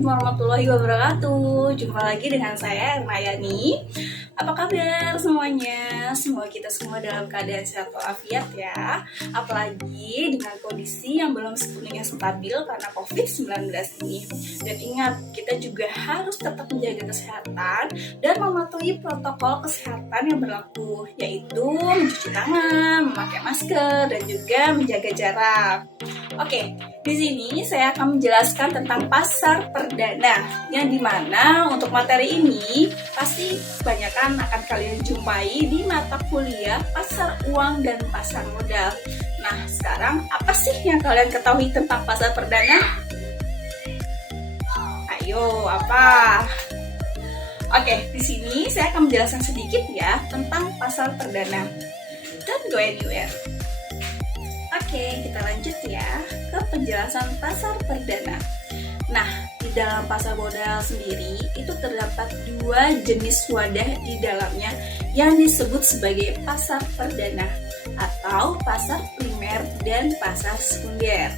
Assalamualaikum warahmatullahi wabarakatuh. Jumpa lagi dengan saya Ermayani. Apa kabar semuanya? Semoga kita semua dalam keadaan sehat walafiat ya. Apalagi dengan kondisi yang belum sepenuhnya stabil karena COVID-19 ini. Dan ingat, kita juga harus tetap menjaga kesehatan dan mematuhi protokol kesehatan yang berlaku, yaitu mencuci tangan, memakai masker, dan juga menjaga jarak. Oke, di sini saya akan menjelaskan tentang pasar perdana, yang dimana untuk materi ini pasti kebanyakan akan kalian jumpai di mata kuliah pasar uang dan pasar modal. Nah, sekarang apa sih yang kalian ketahui tentang pasar perdana? Ayo, apa? Oke, di sini saya akan menjelaskan sedikit ya tentang pasar perdana. Don't go anywhere. Oke, kita lanjut ya ke penjelasan pasar perdana. Nah, di dalam pasar modal sendiri itu terdapat dua jenis wadah di dalamnya yang disebut sebagai pasar perdana atau pasar primer dan pasar sekunder.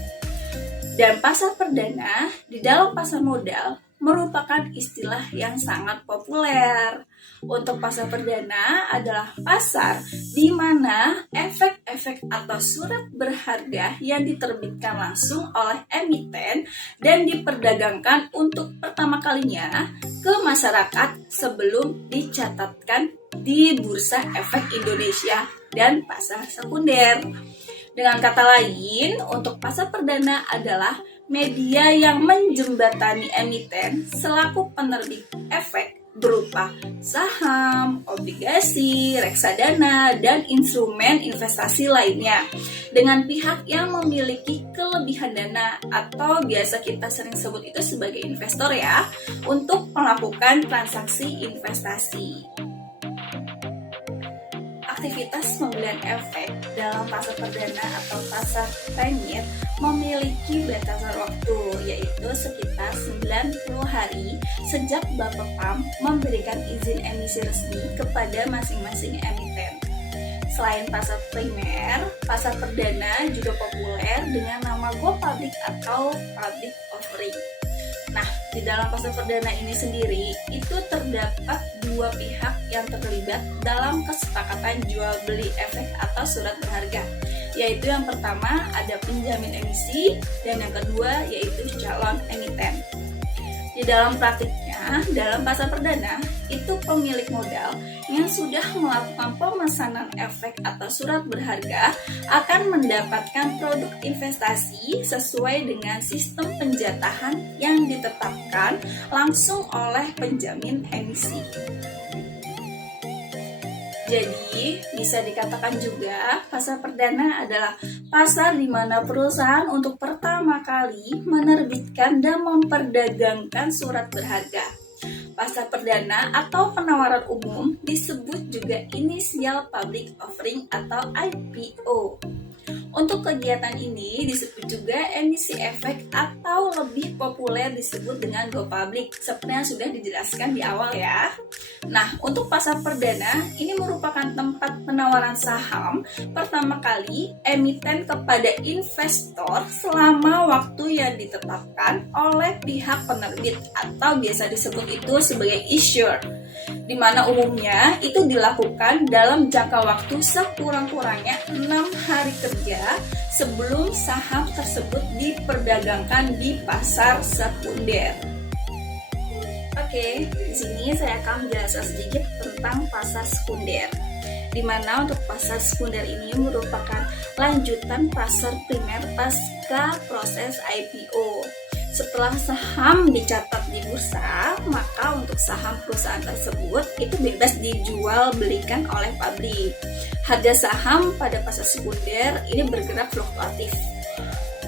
Dan pasar perdana di dalam pasar modal merupakan istilah yang sangat populer. Untuk pasar perdana adalah pasar di mana efek-efek atau surat berharga yang diterbitkan langsung oleh emiten dan diperdagangkan untuk pertama kalinya ke masyarakat sebelum dicatatkan di Bursa Efek Indonesia dan pasar sekunder. Dengan kata lain, untuk pasar perdana adalah media yang menjembatani emiten selaku penerbit efek berupa saham, obligasi, reksadana, dan instrumen investasi lainnya dengan pihak yang memiliki kelebihan dana atau biasa kita sering sebut itu sebagai investor ya, untuk melakukan transaksi investasi. Aktivitas pembelian efek dalam pasar perdana atau pasar primer memiliki batasan waktu, yaitu sekitar 90 hari sejak Bapepam memberikan izin emisi resmi kepada masing-masing emiten. Selain pasar primer, pasar perdana juga populer dengan nama go public atau public offering. Nah, di dalam pasar perdana ini sendiri itu terdapat dua pihak yang terlibat dalam kesepakatan jual beli efek atau surat berharga, yaitu yang pertama ada penjamin emisi dan yang kedua yaitu calon emiten. Di dalam praktiknya, dalam pasar perdana itu pemilik modal yang sudah melakukan pemesanan efek atau surat berharga akan mendapatkan produk investasi sesuai dengan sistem penjatahan yang ditetapkan langsung oleh penjamin emisi. Jadi, bisa dikatakan juga pasar perdana adalah pasar di mana perusahaan untuk pertama kali menerbitkan dan memperdagangkan surat berharga. Pasar perdana atau penawaran umum disebut juga initial public offering atau IPO. Untuk kegiatan ini disebut juga emisi efek atau lebih populer disebut dengan go public, seperti yang sudah dijelaskan di awal ya. Nah, untuk pasar perdana ini merupakan tempat penawaran saham pertama kali emiten kepada investor selama waktu yang ditetapkan oleh pihak penerbit atau biasa disebut itu sebagai issuer, di mana umumnya itu dilakukan dalam jangka waktu sekurang-kurangnya 6 hari kerja sebelum saham tersebut diperdagangkan di pasar sekunder. Oke, di sini saya akan menjelaskan sedikit tentang pasar sekunder, di mana untuk pasar sekunder ini merupakan lanjutan pasar primer pasca proses IPO. Setelah saham dicatat di bursa, maka untuk saham perusahaan tersebut itu bebas dijual belikan oleh publik. Harga saham pada pasar sekunder ini bergerak fluktuatif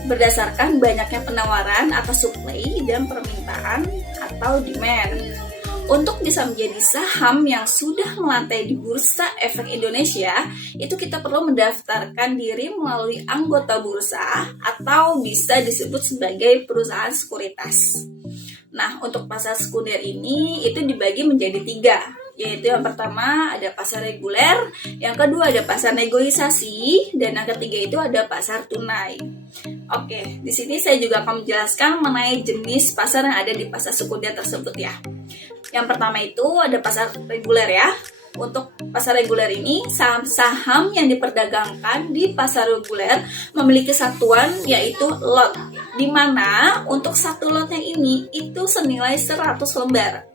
berdasarkan banyaknya penawaran atas supply dan permintaan atau demand. Untuk bisa menjadi saham yang sudah melantai di Bursa Efek Indonesia, itu kita perlu mendaftarkan diri melalui anggota bursa atau bisa disebut sebagai perusahaan sekuritas. Nah, untuk pasar sekunder ini itu dibagi menjadi 3, yaitu yang pertama ada pasar reguler, yang kedua ada pasar negosiasi, dan yang ketiga itu ada pasar tunai. Oke, di sini saya juga akan menjelaskan mengenai jenis pasar yang ada di pasar sekunder tersebut ya. Yang pertama itu ada pasar reguler ya. Untuk pasar reguler ini, saham-saham yang diperdagangkan di pasar reguler memiliki satuan yaitu lot, di mana untuk satu lotnya ini itu senilai 100 lembar.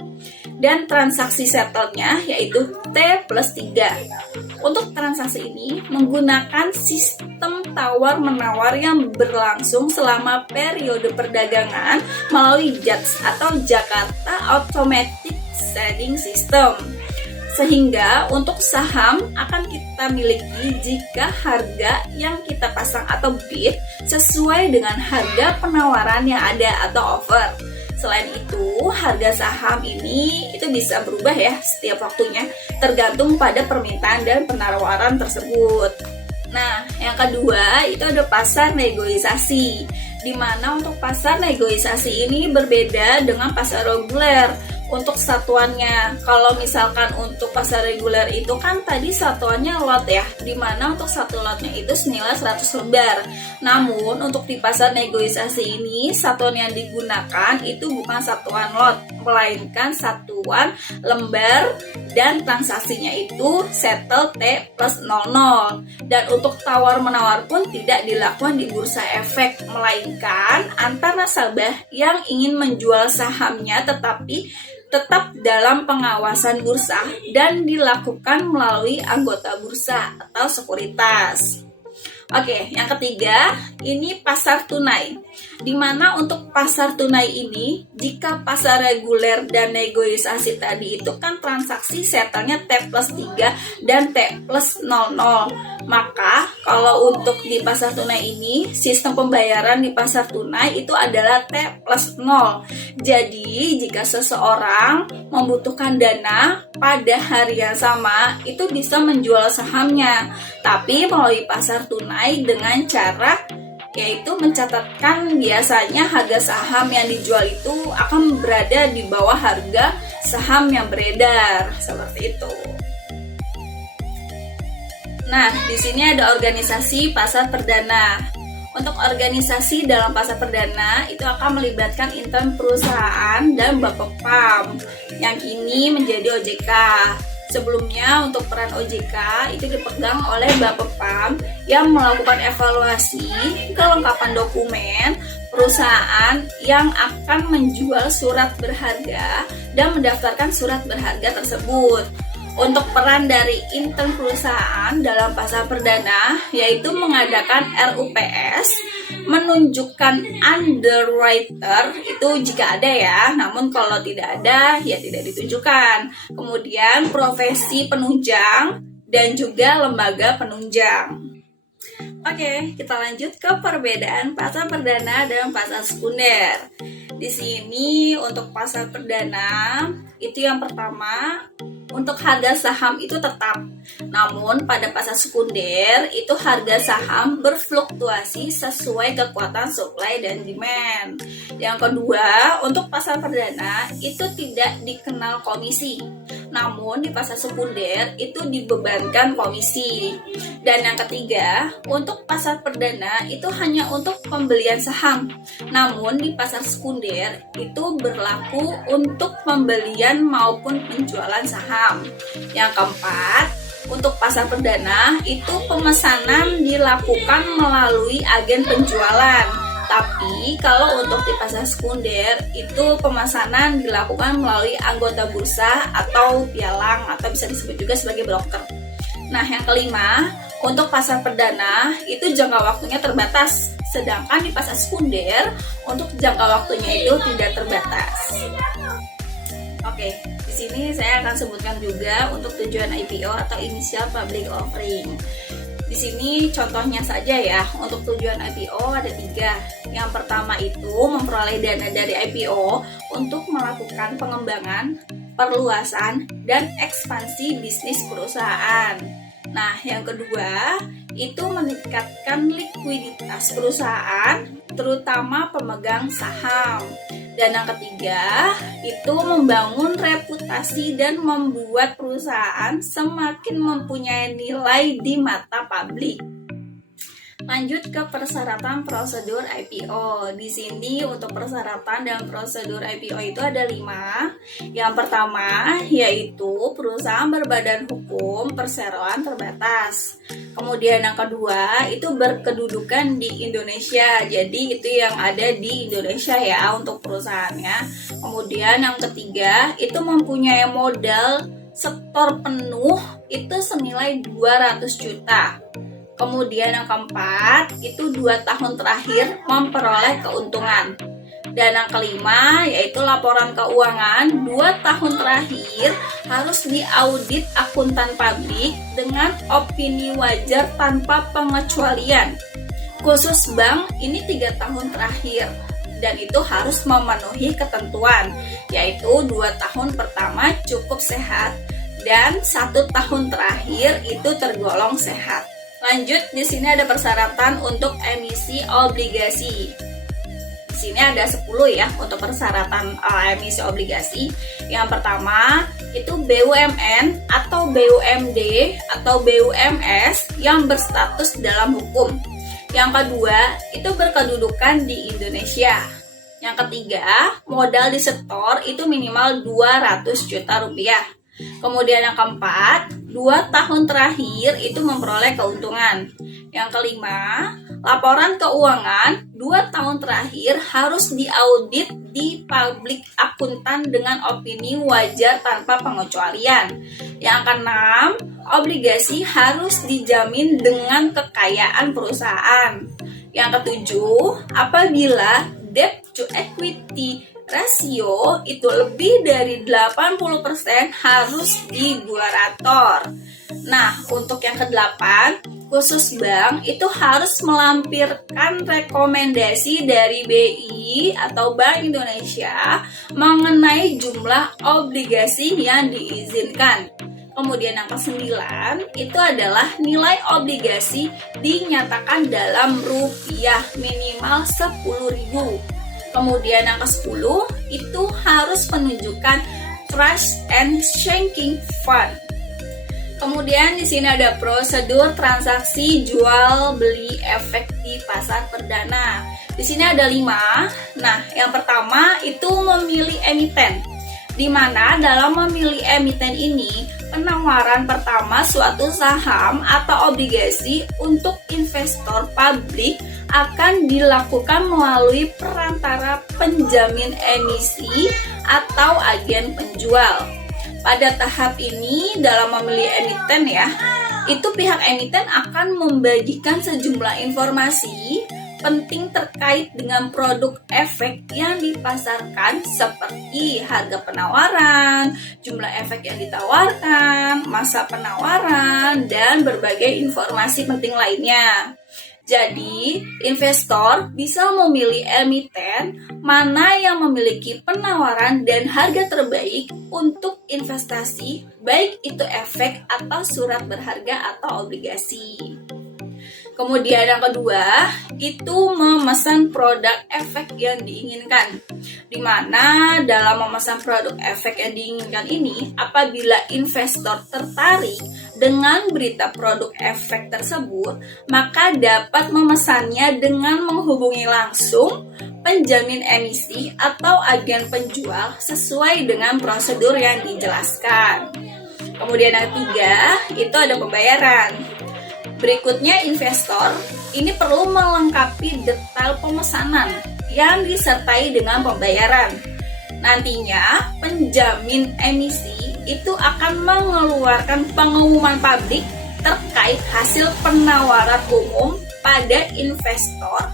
Dan transaksi settlenya yaitu T+3. Untuk transaksi ini menggunakan sistem tawar-menawar yang berlangsung selama periode perdagangan melalui JATS atau Jakarta Automatic Trading System. Sehingga untuk saham akan kita miliki jika harga yang kita pasang atau bid sesuai dengan harga penawaran yang ada atau offer. Selain itu, harga saham ini itu bisa berubah ya setiap waktunya, tergantung pada permintaan dan penawaran tersebut. Nah, yang kedua itu ada pasar negosiasi, di mana untuk pasar negosiasi ini berbeda dengan pasar reguler. Untuk satuannya, kalau misalkan untuk pasar reguler itu kan tadi satuannya lot ya, dimana untuk satu lotnya itu senilai 100 lembar. Namun untuk di pasar negosiasi ini satuan yang digunakan itu bukan satuan lot, melainkan satuan lembar, dan transaksinya itu settle T+00. Dan untuk tawar-menawar pun tidak dilakukan di bursa efek, melainkan antar nasabah yang ingin menjual sahamnya tetapi tetap dalam pengawasan bursa dan dilakukan melalui anggota bursa atau sekuritas. Oke, yang ketiga, ini pasar tunai. Di mana untuk pasar tunai ini, jika pasar reguler dan negosiasi tadi itu kan transaksi settlenya T+3 dan T+00. Maka kalau untuk di pasar tunai ini, sistem pembayaran di pasar tunai itu adalah T+0. Jadi, jika seseorang membutuhkan dana pada hari yang sama, itu bisa menjual sahamnya, tapi melalui pasar tunai dengan cara yaitu mencatatkan biasanya harga saham yang dijual itu akan berada di bawah harga saham yang beredar, seperti itu. Nah, di sini ada organisasi pasar perdana. Untuk organisasi dalam pasar perdana itu akan melibatkan intern perusahaan dan Bapepam yang kini menjadi OJK. Sebelumnya untuk peran OJK itu dipegang oleh Bapepam yang melakukan evaluasi kelengkapan dokumen perusahaan yang akan menjual surat berharga dan mendaftarkan surat berharga tersebut. Untuk peran dari intern perusahaan dalam pasar perdana yaitu mengadakan RUPS, menunjukkan underwriter itu jika ada ya, namun kalau tidak ada ya tidak ditunjukkan. Kemudian profesi penunjang dan juga lembaga penunjang. Oke, kita lanjut ke perbedaan pasar perdana dan pasar sekunder. Di sini untuk pasar perdana itu yang pertama, untuk harga saham itu tetap. Namun pada pasar sekunder itu harga saham berfluktuasi sesuai kekuatan supply dan demand. Yang kedua, untuk pasar perdana itu tidak dikenal komisi. Namun di pasar sekunder itu dibebankan komisi. Dan yang ketiga, untuk pasar perdana itu hanya untuk pembelian saham. Namun di pasar sekunder itu berlaku untuk pembelian maupun penjualan saham. Yang keempat, untuk pasar perdana itu pemesanan dilakukan melalui agen penjualan. Tapi kalau untuk di pasar sekunder itu pemesanan dilakukan melalui anggota bursa atau pialang atau bisa disebut juga sebagai broker. Nah, yang kelima, untuk pasar perdana itu jangka waktunya terbatas, sedangkan di pasar sekunder untuk jangka waktunya itu tidak terbatas. Oke, di sini saya akan sebutkan juga untuk tujuan IPO atau Initial Public Offering. Di sini contohnya saja ya, untuk tujuan IPO ada 3. Yang pertama itu memperoleh dana dari IPO untuk melakukan pengembangan, perluasan, dan ekspansi bisnis perusahaan. Nah, yang kedua itu meningkatkan likuiditas perusahaan, terutama pemegang saham. Dan yang ketiga, itu membangun reputasi dan membuat perusahaan semakin mempunyai nilai di mata publik. Lanjut ke persyaratan prosedur IPO. Di sini untuk persyaratan dan prosedur IPO itu ada 5. Yang pertama yaitu perusahaan berbadan hukum perseroan terbatas. Kemudian yang kedua itu berkedudukan di Indonesia. Jadi itu yang ada di Indonesia ya untuk perusahaannya. Kemudian yang ketiga itu mempunyai modal setor penuh itu senilai 200 juta. Kemudian yang keempat, itu 2 tahun terakhir memperoleh keuntungan. Dan yang kelima, yaitu laporan keuangan 2 tahun terakhir harus diaudit akuntan publik dengan opini wajar tanpa pengecualian. Khusus bank, ini 3 tahun terakhir. Dan itu harus memenuhi ketentuan, yaitu 2 tahun pertama cukup sehat, dan 1 tahun terakhir itu tergolong sehat. Lanjut, di sini ada persyaratan untuk emisi obligasi. Di sini ada 10 ya untuk persyaratan emisi obligasi. Yang pertama, itu BUMN atau BUMD atau BUMS yang berstatus dalam hukum. Yang kedua, itu berkedudukan di Indonesia. Yang ketiga, modal disetor itu minimal 200 juta rupiah. Kemudian yang keempat, 2 tahun terakhir itu memperoleh keuntungan. Yang kelima, laporan keuangan 2 tahun terakhir harus diaudit di public akuntan dengan opini wajar tanpa pengecualian. Yang keenam, obligasi harus dijamin dengan kekayaan perusahaan. Yang ketujuh, apabila debt to equity rasio itu lebih dari 80% harus digurator. Nah, untuk yang ke-8, khusus bank itu harus melampirkan rekomendasi dari BI atau Bank Indonesia mengenai jumlah obligasi yang diizinkan. Kemudian yang ke-9 itu adalah nilai obligasi dinyatakan dalam rupiah minimal 10.000. Kemudian yang ke-10 itu harus menunjukkan trust and sinking fund. Kemudian di sini ada prosedur transaksi jual beli efek di pasar perdana. Di sini ada 5. Nah, yang pertama itu memilih emiten. Di mana dalam memilih emiten ini penawaran pertama suatu saham atau obligasi untuk investor publik akan dilakukan melalui perantara penjamin emisi atau agen penjual. Pada tahap ini dalam memilih emiten ya, itu pihak emiten akan membagikan sejumlah informasi penting terkait dengan produk efek yang dipasarkan seperti harga penawaran, jumlah efek yang ditawarkan, masa penawaran, dan berbagai informasi penting lainnya. Jadi, investor bisa memilih emiten mana yang memiliki penawaran dan harga terbaik untuk investasi, baik itu efek atau surat berharga atau obligasi. Kemudian yang kedua, itu memesan produk efek yang diinginkan. Di mana dalam memesan produk efek yang diinginkan ini, apabila investor tertarik dengan berita produk efek tersebut, maka dapat memesannya dengan menghubungi langsung penjamin emisi atau agen penjual sesuai dengan prosedur yang dijelaskan. Kemudian yang ketiga, itu ada pembayaran. Berikutnya investor ini perlu melengkapi detail pemesanan yang disertai dengan pembayaran. Nantinya penjamin emisi itu akan mengeluarkan pengumuman publik terkait hasil penawaran umum pada investor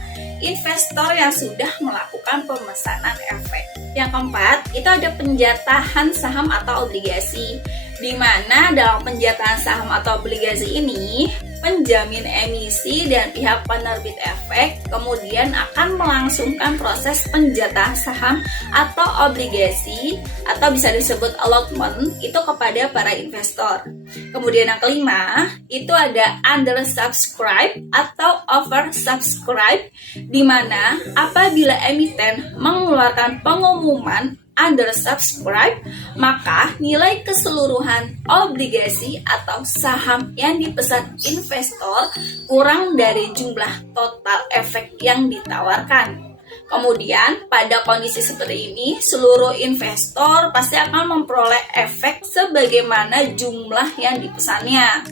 yang sudah melakukan pemesanan efek. Yang keempat, itu ada penjatahan saham atau obligasi. Di mana dalam penjatahan saham atau obligasi ini, penjamin emisi dan pihak penerbit efek kemudian akan melangsungkan proses penjatahan saham atau obligasi atau bisa disebut allotment itu kepada para investor. Kemudian yang kelima, itu ada undersubscribe atau oversubscribe, di mana apabila emiten mengeluarkan pengumuman undersubscribe, maka nilai keseluruhan obligasi atau saham yang dipesan investor kurang dari jumlah total efek yang ditawarkan. Kemudian pada kondisi seperti ini, seluruh investor pasti akan memperoleh efek sebagaimana jumlah yang dipesannya.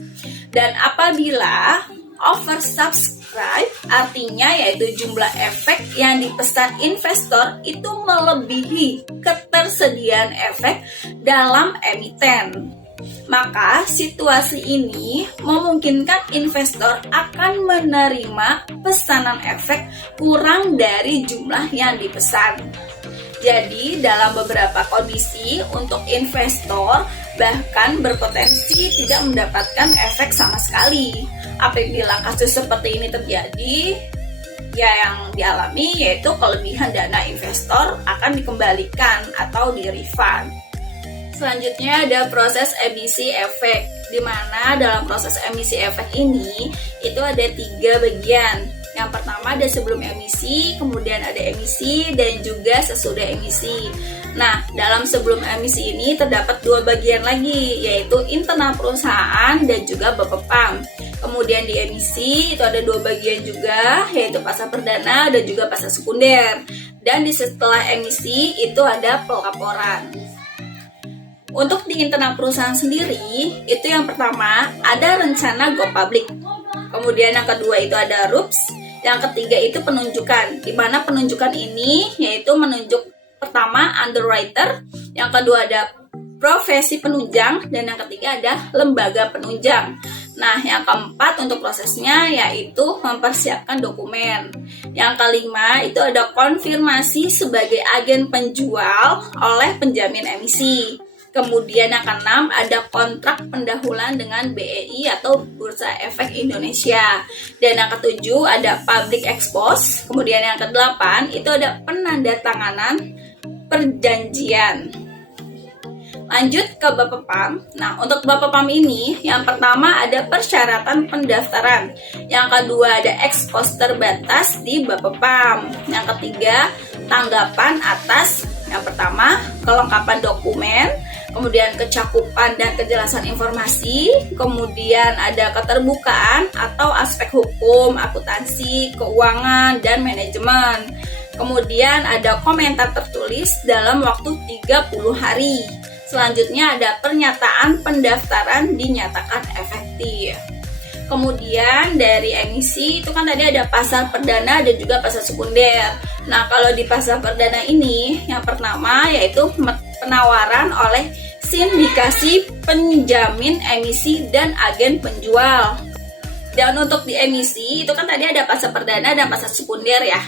Dan apabila oversubscribe, artinya yaitu jumlah efek yang dipesan investor itu melebihi ketersediaan efek dalam emiten, maka situasi ini memungkinkan investor akan menerima pesanan efek kurang dari jumlah yang dipesan. Jadi dalam beberapa kondisi untuk investor bahkan berpotensi tidak mendapatkan efek sama sekali. Apabila kasus seperti ini terjadi, ya yang dialami yaitu kelebihan dana investor akan dikembalikan atau di-refund. Selanjutnya ada proses emisi efek, di mana dalam proses emisi efek ini itu ada 3 bagian. Yang pertama ada sebelum emisi, kemudian ada emisi, dan juga sesudah emisi. Nah, dalam sebelum emisi ini terdapat 2 bagian lagi, yaitu internal perusahaan dan juga BPPAM. Kemudian di emisi itu ada 2 bagian juga, yaitu pasar perdana dan juga pasar sekunder. Dan di setelah emisi itu ada pelaporan. Untuk di internal perusahaan sendiri, itu yang pertama ada rencana go public. Kemudian yang kedua itu ada RUPS. Yang ketiga itu penunjukan, di mana penunjukan ini yaitu menunjuk pertama underwriter, yang kedua ada profesi penunjang, dan yang ketiga ada lembaga penunjang. Nah, yang keempat untuk prosesnya yaitu mempersiapkan dokumen. Yang kelima itu ada konfirmasi sebagai agen penjual oleh penjamin emisi. Kemudian yang keenam ada kontrak pendahuluan dengan BEI atau Bursa Efek Indonesia. Dan yang ketujuh ada public expose. Kemudian yang kedelapan itu ada penandatanganan perjanjian. Lanjut ke BPPAM. Nah, untuk BPPAM ini yang pertama ada persyaratan pendaftaran. Yang kedua ada ex post terbatas di BPPAM. Yang ketiga tanggapan atas yang pertama kelengkapan dokumen, kemudian kecakupan dan kejelasan informasi, kemudian ada keterbukaan atau aspek hukum, akuntansi, keuangan, dan manajemen. Kemudian ada komentar tertulis dalam waktu 30 hari. Selanjutnya ada pernyataan pendaftaran dinyatakan efektif. Kemudian dari emisi itu kan tadi ada pasar perdana dan juga pasar sekunder. Nah, kalau di pasar perdana ini yang pertama yaitu penawaran oleh sindikasi penjamin emisi dan agen penjual. Dan untuk di emisi itu kan tadi ada pasar perdana dan pasar sekunder ya.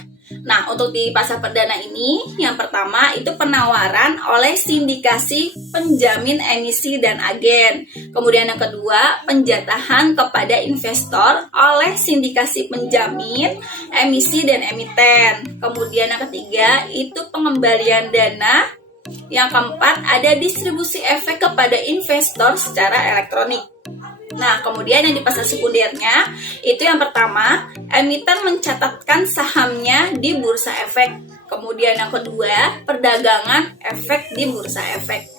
Nah, untuk di pasar perdana ini yang pertama itu penawaran oleh sindikasi penjamin emisi dan agen. Kemudian yang kedua, penjatahan kepada investor oleh sindikasi penjamin emisi dan emiten. Kemudian yang ketiga itu pengembalian dana. Yang keempat ada distribusi efek kepada investor secara elektronik. Nah, kemudian yang di pasar sekundernya itu yang pertama, emiten mencatatkan sahamnya di bursa efek. Kemudian yang kedua, perdagangan efek di bursa efek.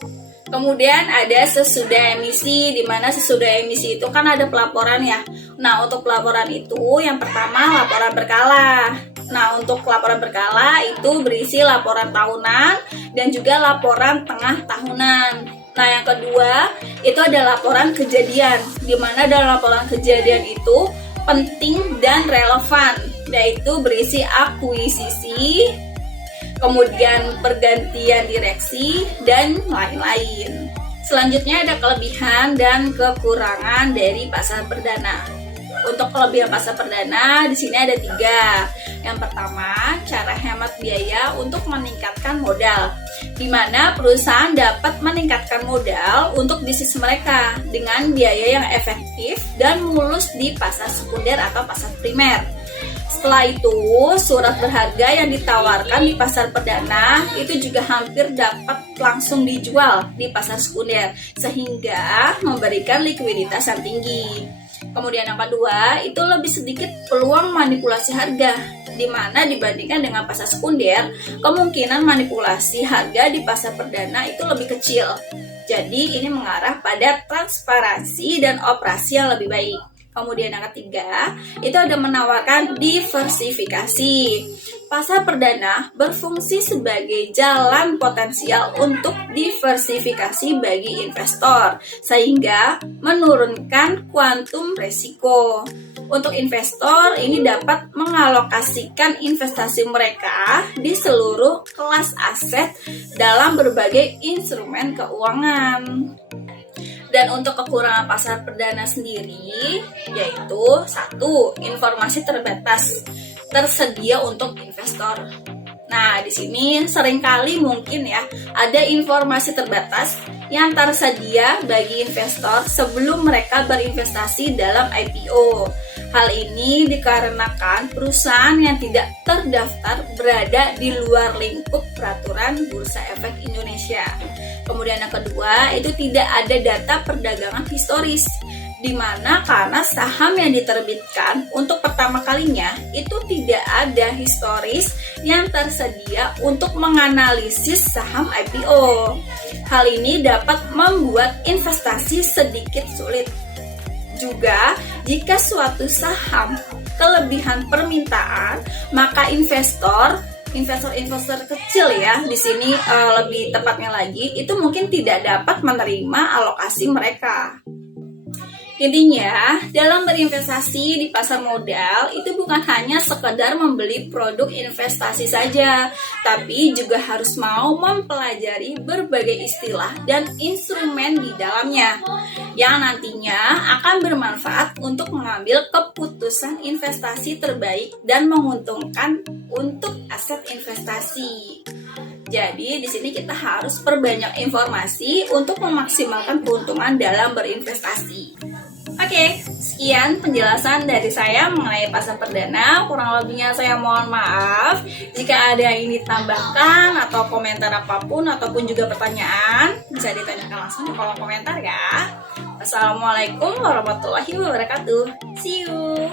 Kemudian ada sesudah emisi, di mana sesudah emisi itu kan ada pelaporan ya. Nah, untuk pelaporan itu yang pertama laporan berkala. Nah, untuk laporan berkala itu berisi laporan tahunan dan juga laporan tengah tahunan. Nah, yang kedua itu ada laporan kejadian, di mana dalam laporan kejadian itu penting dan relevan, yaitu berisi akuisisi, kemudian pergantian direksi, dan lain-lain. Selanjutnya ada kelebihan dan kekurangan dari pasar perdana. Untuk kelebihan pasar perdana di sini ada 3. Yang pertama, cara hemat biaya untuk meningkatkan modal, di mana perusahaan dapat meningkatkan modal untuk bisnis mereka dengan biaya yang efektif dan mulus di pasar sekunder atau pasar primer. Setelah itu, surat berharga yang ditawarkan di pasar perdana itu juga hampir dapat langsung dijual di pasar sekunder, sehingga memberikan likuiditas yang tinggi. Kemudian yang kedua, itu lebih sedikit peluang manipulasi harga, di mana dibandingkan dengan pasar sekunder, kemungkinan manipulasi harga di pasar perdana itu lebih kecil. Jadi ini mengarah pada transparansi dan operasi yang lebih baik. Kemudian yang ketiga, itu ada menawarkan diversifikasi. Pasar perdana berfungsi sebagai jalan potensial untuk diversifikasi bagi investor, sehingga menurunkan kuantum resiko. Untuk investor, ini dapat mengalokasikan investasi mereka di seluruh kelas aset dalam berbagai instrumen keuangan. Dan untuk kekurangan pasar perdana sendiri, yaitu 1. Informasi terbatas tersedia untuk investor. Nah, di sini seringkali mungkin ya ada informasi terbatas yang tersedia bagi investor sebelum mereka berinvestasi dalam IPO. Hal ini dikarenakan perusahaan yang tidak terdaftar berada di luar lingkup peraturan Bursa Efek Indonesia. Kemudian yang kedua, itu tidak ada data perdagangan historis, di mana karena saham yang diterbitkan untuk pertama kalinya itu tidak ada historis yang tersedia untuk menganalisis saham IPO. Hal ini dapat membuat investasi sedikit sulit. Juga, jika suatu saham kelebihan permintaan, maka investor kecil ya, di sini lebih tepatnya lagi, itu mungkin tidak dapat menerima alokasi mereka. Intinya, dalam berinvestasi di pasar modal itu bukan hanya sekedar membeli produk investasi saja, tapi juga harus mau mempelajari berbagai istilah dan instrumen di dalamnya, yang nantinya akan bermanfaat untuk mengambil keputusan investasi terbaik dan menguntungkan untuk aset investasi. Jadi di sini kita harus perbanyak informasi untuk memaksimalkan keuntungan dalam berinvestasi. Oke, sekian penjelasan dari saya mengenai pasar perdana. Kurang lebihnya saya mohon maaf. Jika ada yang ingin ditambahkan atau komentar apapun ataupun juga pertanyaan, bisa ditanyakan langsung di kolom komentar ya. Wassalamualaikum warahmatullahi wabarakatuh. See you.